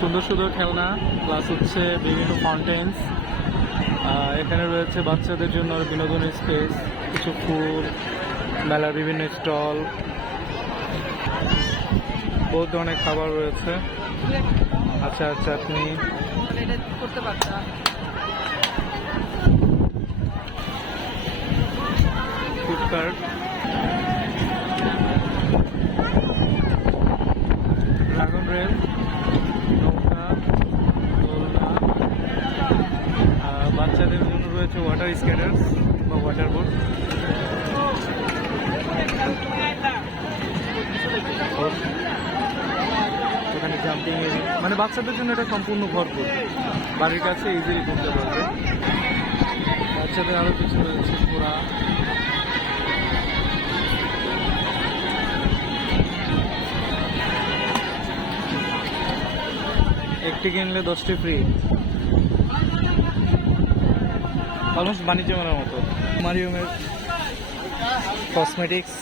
সুন্দর সুন্দর খেলনা প্লাস হচ্ছে বিভিন্ন ফাউন্টেন্স। এখানে রয়েছে বাচ্চাদের জন্য বিনোদনের স্পেস, কিছু ফুল, মেলার বিভিন্ন স্টল, বহুত ধরনের খাবার রয়েছে। আচ্ছা আচ্ছা, আপনি করতে পারতা। ফুড কার্ট, ড্রাগন রেল, নৌকা, দোলনা, বাচ্চাদের জন্য রয়েছে ওয়াটার স্কেটার্স বা ওয়াটার বোট। এখানে জাম্পিং এরিয়া, মানে বাচ্চাদের জন্য এটা সম্পূর্ণ ভরপুর, বাড়ির কাছে ইজিলি ঘুরতে পারবে। বাচ্চাদের আরো কিছু রয়েছে ঘোরা, একটি কিনলে 10টি ফ্রি, অলমোস্ট বাণিজ্য মেলার মতো। মারিয়মের কসমেটিক্স,